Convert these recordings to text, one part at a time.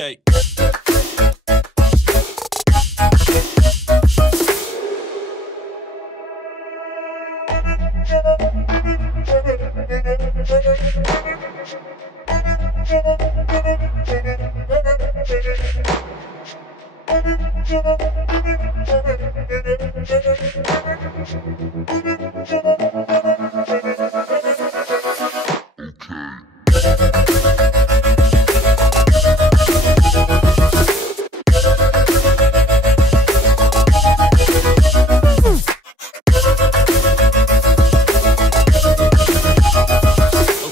Okay.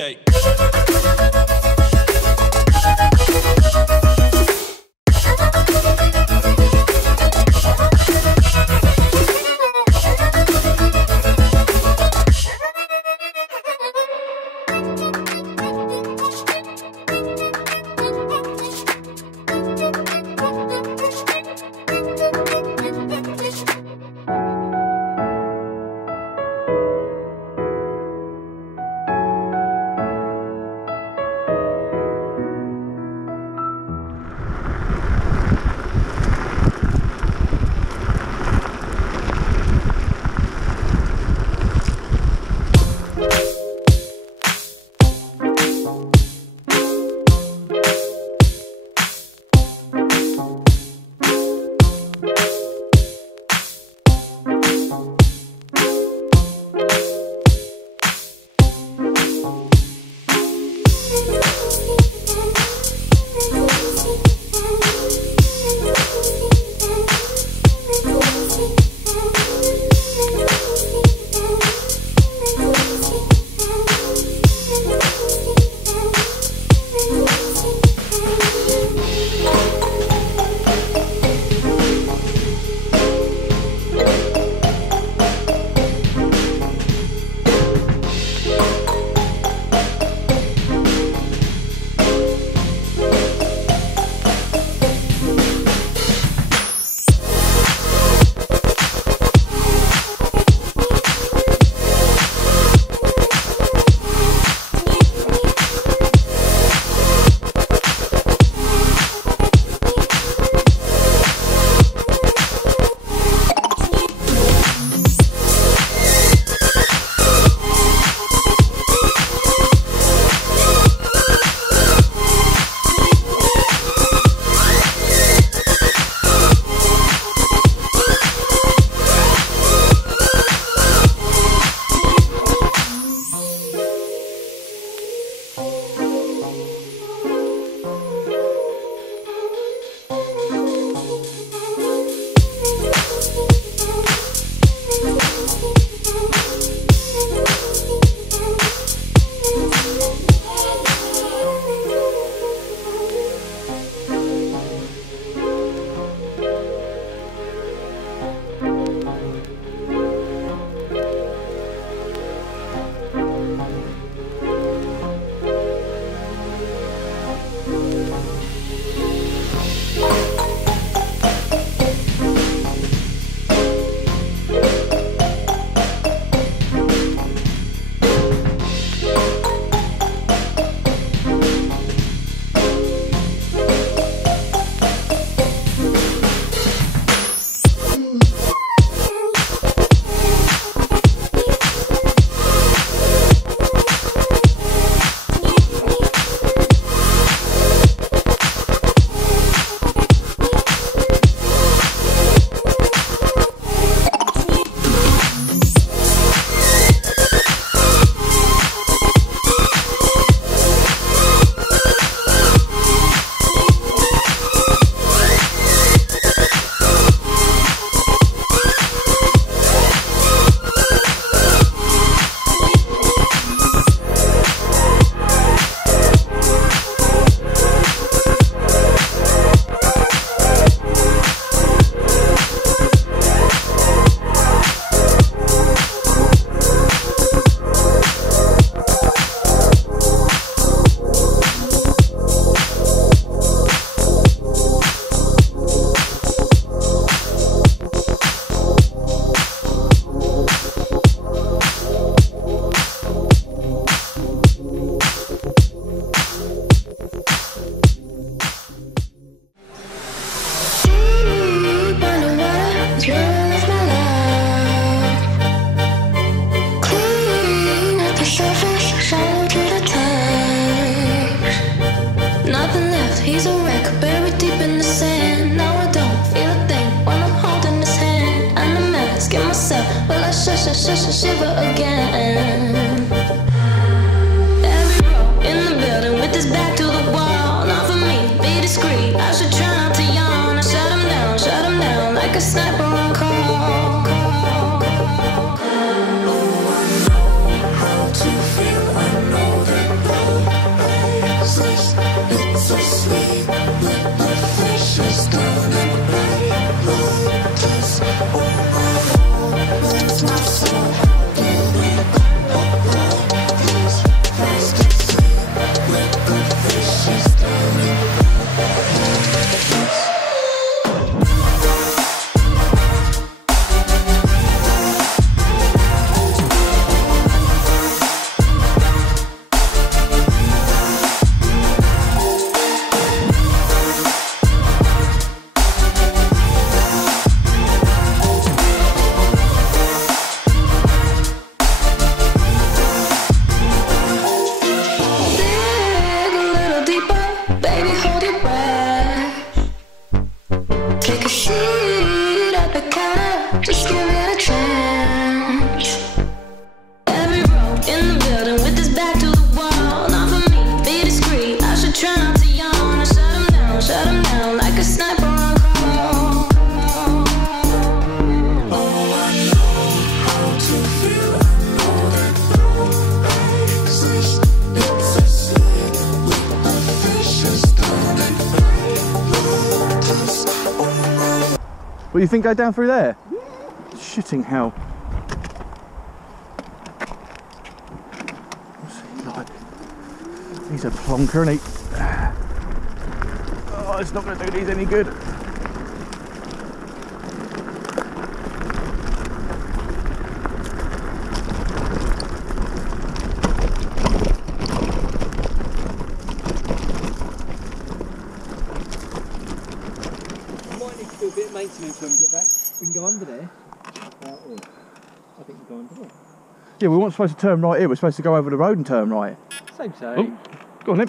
Okay. discreet. I should try not to yawn. I shut him down like a sniper on call. It's asleep with the fishes down in Vegas. Oh my, that's my soul. Doing fast asleep with the fishes down in Vegas. Take a seat at the cab, just give it a chance. Every row in the building with his back to the wall. Not for me, be discreet. I should try not to yawn. I shut him down like a sniper on call. Oh, I know how to feel. I know that love exists. It's asleep with the fishes down in Vegas. What do you think, go down through there? Shitting hell. What's he like? He's a plonker, isn't he? Oh, it's not going to do these any good. Do a bit of maintenance when we get back. We can go under there. Or I think we go under there. Yeah, we weren't supposed to turn right here. We're supposed to go over the road and turn right. Same. Oh, go on then.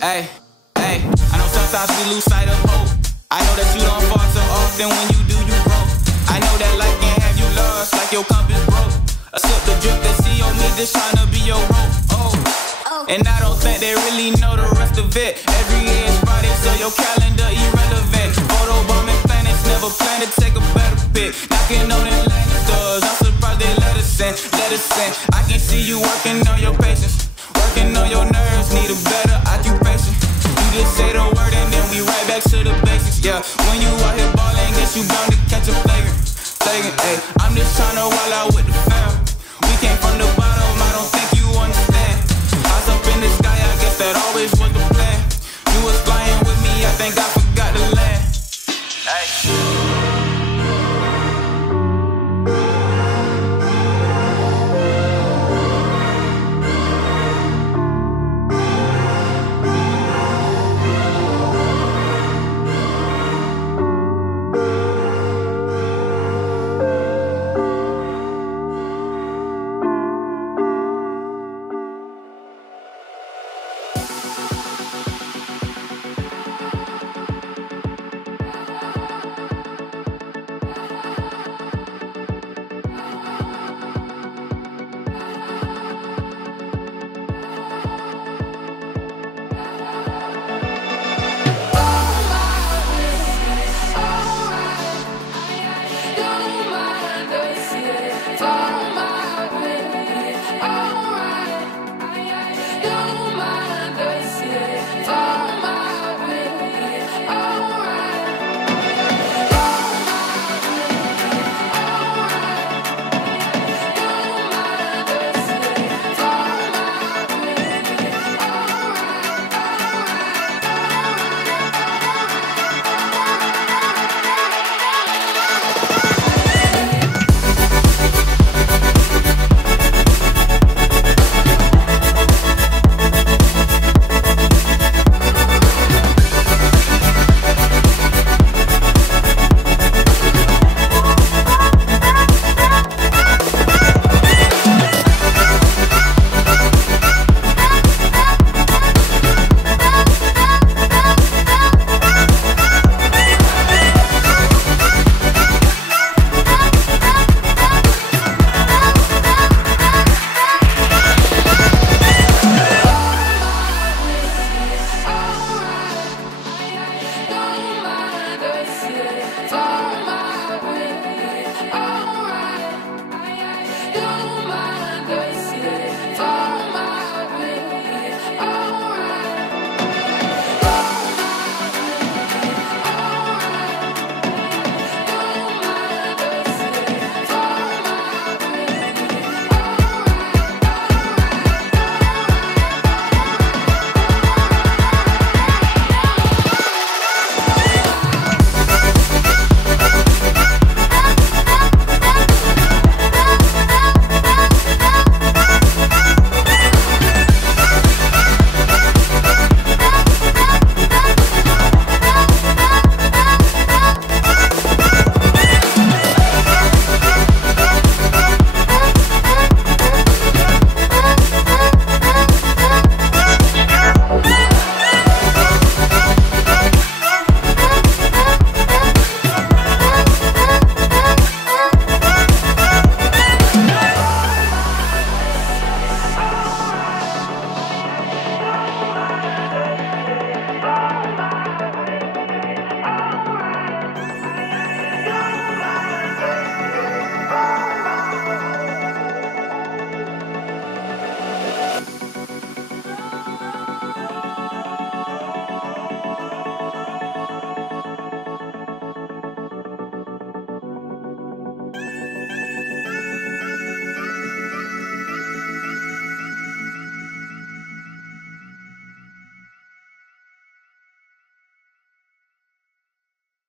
Hey, I know sometimes we lose sight of hope. I know that you don't fall so often. When you do, you broke. I know that life can have you lost, like your compass broke. A sip the drip they see on me, just tryna be your rope. Oh, and I don't think they really know the rest of it. Every year is Friday, so your calendar irrelevant. Photo bombing planets, never plan to take a better pic. Knocking on them landing doors, I'm surprised they let us in, I can see you working on your patience, working on your nerves, need a better occupation. You just say the word and then we right back to the basics. Yeah, when you out here balling, guess you bound to catch a flagrant. Ay, I'm just tryna wild out with the